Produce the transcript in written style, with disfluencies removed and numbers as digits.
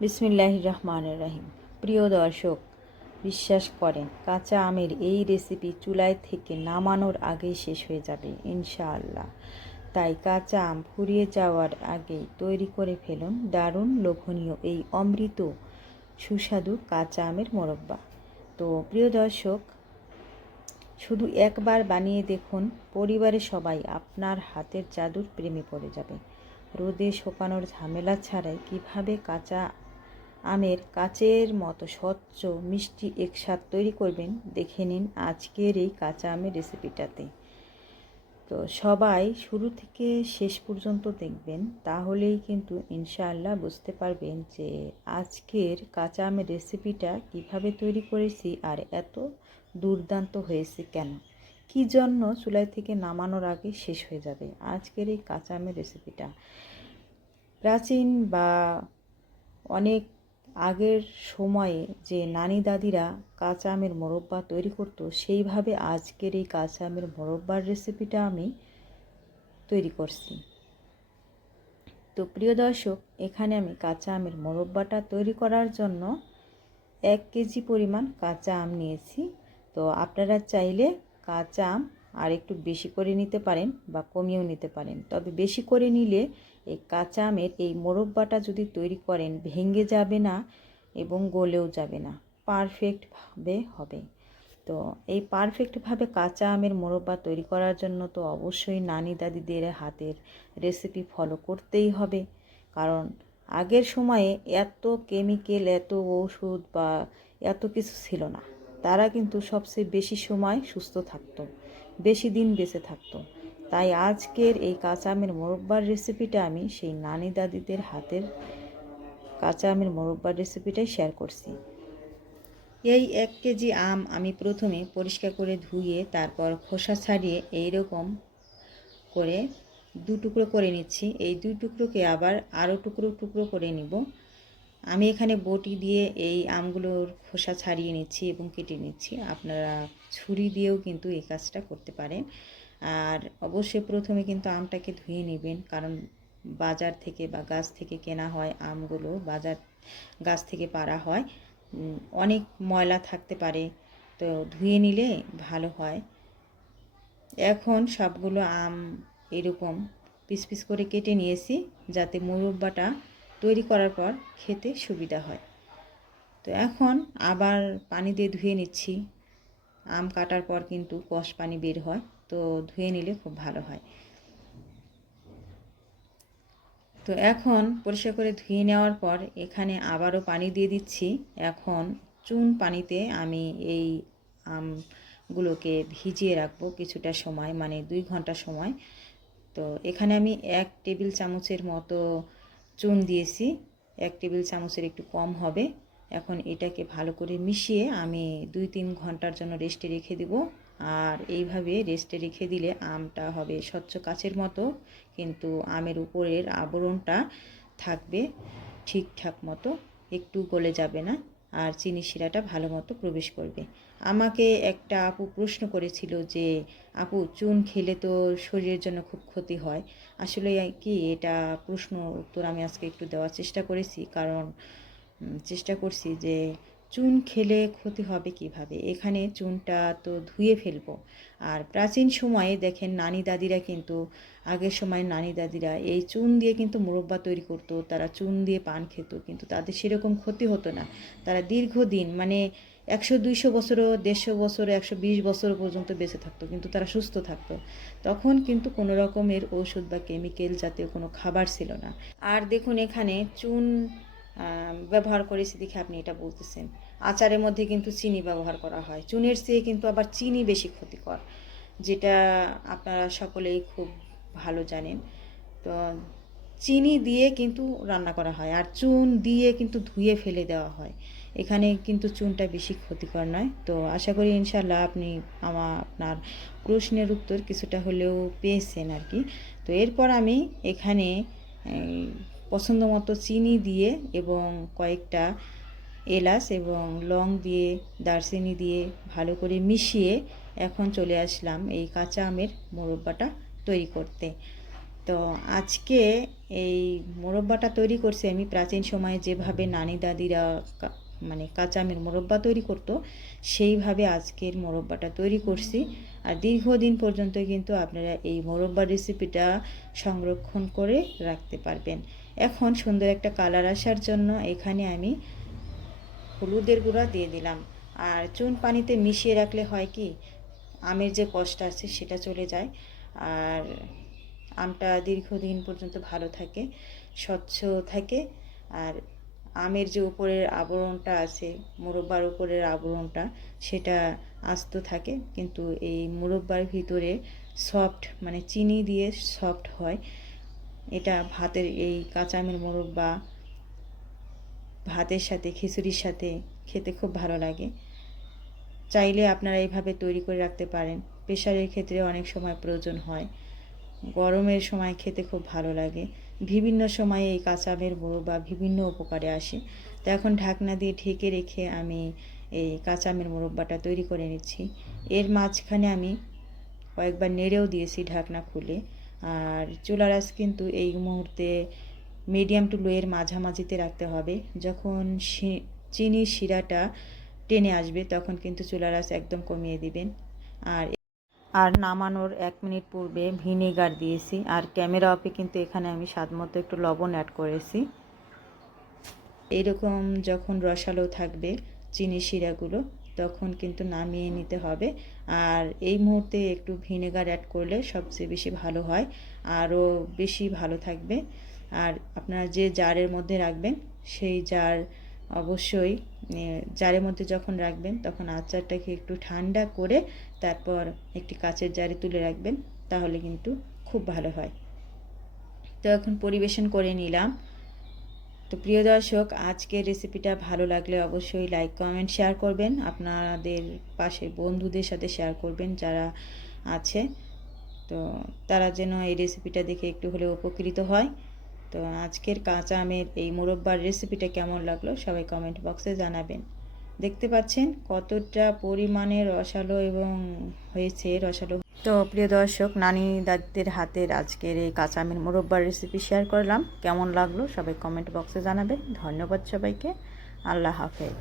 বিসমিল্লাহির রহমানির রহিম। প্রিয় দর্শক, বিশ্বাস করেন কাঁচা আমের এই রেসিপি চুলায় থেকে নামানোর আগেই শেষ হয়ে যাবে ইনশাআল্লাহ। তাই কাঁচা আম ফুরিয়ে যাওয়ার আগেই তৈরি করে ফেলুন দারুণ লোভনীয় এই অমৃত সুস্বাদু কাঁচা আমের মোরব্বা। তো প্রিয় দর্শক, শুধু একবার বানিয়ে দেখুন, পরিবারের সবাই আপনার হাতের জাদুর প্রেমে পড়ে যাবে। রোদে শুকানোর ঝামেলা ছাড়াই কিভাবে কাঁচা আমের কাচের মতো স্বচ্ছ মিষ্টি এক স্বাদ তৈরি করবেন দেখে নিন আজকের এই কাঁচা আমের রেসিপিটাতে। তো সবাই শুরু থেকে শেষ পর্যন্ত দেখবেন, তাহলেই কিন্তু ইনশাআল্লাহ বুঝতে পারবেন যে আজকের কাঁচা আমের রেসিপিটা কিভাবে তৈরি করেছি আর এত দুর্দান্ত হয়েছে কেন, কী জন্য চুলাই থেকে নামানোর আগে শেষ হয়ে যাবে আজকের এই কাঁচা আমের রেসিপিটা। প্রাচীন বা অনেক আগের সময়ে যে নানি দাদিরা কাঁচা আমের মোরব্বা তৈরি করতো, সেইভাবে আজকের এই কাঁচা আমের মোরব্বার রেসিপিটা আমি তৈরি করছি। তো প্রিয় দর্শক, এখানে আমি কাঁচা আমের মোরব্বাটা তৈরি করার জন্য 1 কেজি পরিমাণ কাঁচা আম নিয়েছি। তো আপনারা চাইলে কাঁচা আম আর একটু বেশি করে নিতে পারেন বা কমিয়েও নিতে পারেন। তবে বেশি করে নিলে এই কাঁচা আমের এই মোরব্বাটা যদি তৈরি করেন ভেঙে যাবে না এবং গলেও যাবে না, পারফেক্টভাবে হবে। তো এই পারফেক্টভাবে কাঁচা আমের মোরব্বা তৈরি করার জন্য তো অবশ্যই নানি দাদিদের হাতের রেসিপি ফলো করতেই হবে। কারণ আগের সময়ে এত কেমিক্যাল, এত ওষুধ বা এত কিছু ছিল না। তারা কিন্তু সবচেয়ে বেশি সময় সুস্থ থাকতো, বেশি দিন বেঁচে থাকতো। তাই আজকের এই কাঁচা আমের মোরব্বার রেসিপিটা আমি সেই নানি দাদিদের হাতের কাঁচা আমের মোরব্বার রেসিপিটাই শেয়ার করছি। এই 1 কেজি আম আমি প্রথমে পরিষ্কার করে ধুয়ে তারপর খোসা ছাড়িয়ে এইরকম করে 2 টুকরো করে নিচ্ছি। এই 2 টুকরোকে আবার আরও টুকরো টুকরো করে নিব। আমি এখানে বটি দিয়ে এই আমগুলোর খোসা ছাড়িয়ে নিচ্ছি এবং কেটে নিচ্ছি। আপনারা ছুরি দিয়েও কিন্তু এই কাজটা করতে পারেন। আর অবশ্যই প্রথমে কিন্তু আমটাকে ধুয়ে নেবেন, কারণ বাজার থেকে বা গাছ থেকে কেনা হয় আমগুলো, গাছ থেকে পাড়া হয়, অনেক ময়লা থাকতে পারে, তো ধুয়ে নিলে ভালো হয়। এখন সবগুলো আম এরকম পিস পিস করে কেটে নিয়েছি, যাতে মোরব্বাটা তৈরি করার পর খেতে সুবিধা হয়। তো এখন আবার পানি দিয়ে ধুয়ে নিচ্ছি। আম কাটার পর কিন্তু কষ পানি বের হয়, তো ধুয়ে নিলে খুব ভালো হয়। তো এখন পরিষ্কার করে ধুয়ে নেওয়ার পর এখানে আবারও পানি দিয়ে দিচ্ছি। এখন চুন পানিতে আমি এই আমগুলোকে ভিজিয়ে রাখবো কিছুটা সময়, মানে 2 ঘন্টা সময়। তো এখানে আমি 1 টেবিল চামচের মতো চুন দিয়েছি, 1 টেবিল চামচের একটু কম হবে। এখন এটাকে ভালো করে মিশিয়ে আমি 2-3 ঘন্টার জন্য রেস্টে রেখে দেব। আর এইভাবে রেস্টে রেখে দিলে আমটা হবে স্বচ্ছ কাচের মতো, কিন্তু আমের উপরের আবরণটা থাকবে ঠিকঠাক মতো, একটু গলে যাবে না, আর চিনি শিরাটা ভালো মতো প্রবেশ করবে। আমাকে একটা আপু প্রশ্ন করেছিল যে আপু, চুন খেলে তো শরীরের জন্য খুব ক্ষতি হয়। আসলে কি, এটা প্রশ্ন উত্তর আমি আজকে একটু দেওয়ার চেষ্টা করেছি, কারণ চেষ্টা করছি যে চুন খেলে ক্ষতি হবে কিভাবে। এখানে চুনটা তো ধুয়ে ফেলবো। আর প্রাচীন সময়ে দেখেন নানি দাদিরা কিন্তু, আগের সময় নানি দাদিরা এই চুন দিয়ে কিন্তু মোরব্বা তৈরি করতো, তারা চুন দিয়ে পান খেত, কিন্তু তাদের সেরকম ক্ষতি হতো না। তারা দীর্ঘদিন, মানে 100-200 বছরও, 150 বছর, 120 বছর পর্যন্ত বেঁচে থাকতো, কিন্তু তারা সুস্থ থাকতো। তখন কিন্তু কোনো রকমের ওষুধ বা কেমিক্যাল জাতীয় কোনো খাবার ছিল না। আর দেখুন এখানে চুন ব্যবহার করেছি দেখে আপনি এটা বলতেছেন। আচারের মধ্যে কিন্তু চিনি ব্যবহার করা হয়, চুনের চেয়ে কিন্তু আবার চিনি বেশি ক্ষতিকর, যেটা আপনারা সকলেই খুব ভালো জানেন। তো চিনি দিয়ে কিন্তু রান্না করা হয়, আর চুন দিয়ে কিন্তু ধুয়ে ফেলে দেওয়া হয়। এখানে কিন্তু চুনটা বেশি ক্ষতিকর নয়। তো আশা করি ইনশাল্লাহ আপনি আপনার প্রশ্নের উত্তর কিছুটা হলেও পেয়েছেন আর কি। তো এরপর আমি এখানে পছন্দ মতো চিনি দিয়ে এবং কয়েকটা এলাচ এবং লং দিয়ে, দারচিনি দিয়ে ভালো করে মিশিয়ে এখন চলে আসলাম এই কাঁচা আমের মোরব্বাটা তৈরি করতে। তো আজকে এই মোরব্বাটা তৈরি করছি আমি প্রাচীন সময়ে যেভাবে নানি দাদিরা মানে কাঁচা আমের মোরব্বা তৈরি করতো সেইভাবে আজকের মোরব্বাটা তৈরি করছি। আর দীর্ঘদিন পর্যন্ত কিন্তু আপনারা এই মোরব্বার রেসিপিটা সংরক্ষণ করে রাখতে পারবেন। এখন সুন্দর একটা কালার আসার জন্য এখানে আমি হলুদের গুঁড়া দিয়ে দিলাম। আর চুন পানিতে মিশিয়ে রাখলে হয় কি আমের যে কষ্ট আছে সেটা চলে যায়, আর আমটা দীর্ঘদিন পর্যন্ত ভালো থাকে, স্বচ্ছ থাকে। আর আমের যে উপরের আবরণটা আছে, মোরব্বার উপরের আবরণটা, সেটা আস্ত থাকে, কিন্তু এই মোরব্বার ভিতরে সফট মানে চিনি দিয়ে সফট হয়। এটা ভাতের এই কাঁচা আমের মোরব্বা ভাতের সাথে খিচুড়ির সাথে খেতে খুব ভালো লাগে। চাইলে আপনারা এইভাবে তৈরি করে রাখতে পারেন। প্রেশারের ক্ষেত্রে অনেক সময় প্রয়োজন হয়, গরমের সময় খেতে খুব ভালো লাগে। বিভিন্ন সময়ে এই কাঁচা আমের মোরব্বা বিভিন্ন উপকারে আসে। তো এখন ঢাকনা দিয়ে ঢেকে রেখে আমি এই কাঁচা আমের মোরব্বাটা তৈরি করে নিচ্ছি। এর মাঝখানে আমি কয়েকবার নেড়েও দিয়েছি ঢাকনা খুলে। আর চুলার আঁচ কিন্তু এই মুহূর্তে মিডিয়াম টু লো এর মাঝামাঝিতে রাখতে হবে। যখন চিনির শিরাটা টেনে আসবে তখন কিন্তু চুলার আঁচ একদম কমিয়ে দিবেন। আর নামানোর 1 মিনিট পূর্বে ভিনেগার দিয়েছি। আর ক্যামেরা অফে কিন্তু এখানে আমি স্বাদমতো একটু লবণ অ্যাড করেছি। এইরকম যখন রসালো থাকবে চিনি শিরাগুলো তখন কিন্তু নামিয়ে নিতে হবে। আর এই মুহূর্তে একটু ভিনেগার অ্যাড করলে সবচেয়ে বেশি ভালো হয়, আরও বেশি ভালো থাকবে। আর আপনারা যে জারের মধ্যে রাখবেন সেই জার অবশ্যই জারের মধ্যে যখন রাখবেন তখন আচারটাকে একটু ঠান্ডা করে তারপর একটি কাচের জারে তুলে রাখবেন, তাহলে কিন্তু খুব ভালো হয়। তো এখন পরিবেশন করে নিলাম। তো প্রিয় দর্শক, আজকের রেসিপিটা ভালো লাগলে অবশ্যই লাইক কমেন্ট শেয়ার করবেন, আপনাদের পাশের বন্ধুদের সাথে শেয়ার করবেন যারা আছে, তো তারা যেন এই রেসিপিটা দেখে একটু হলেও উপকৃত হয়। তো আজকের কাঁচা আমের এই মোরব্বার রেসিপিটা কেমন লাগলো সবাই কমেন্ট বক্সে জানাবেন। দেখতে পাচ্ছেন কতটা পরিমাণে রসালো এবং হয়েছে রসালো। তো প্রিয় দর্শক, নানি দাদিদের হাতের আজকের এই কাঁচা আমের মোরব্বার রেসিপি শেয়ার করলাম, কেমন লাগলো সবাই কমেন্ট বক্সে জানাবেন। ধন্যবাদ সবাইকে, আল্লাহ হাফেজ।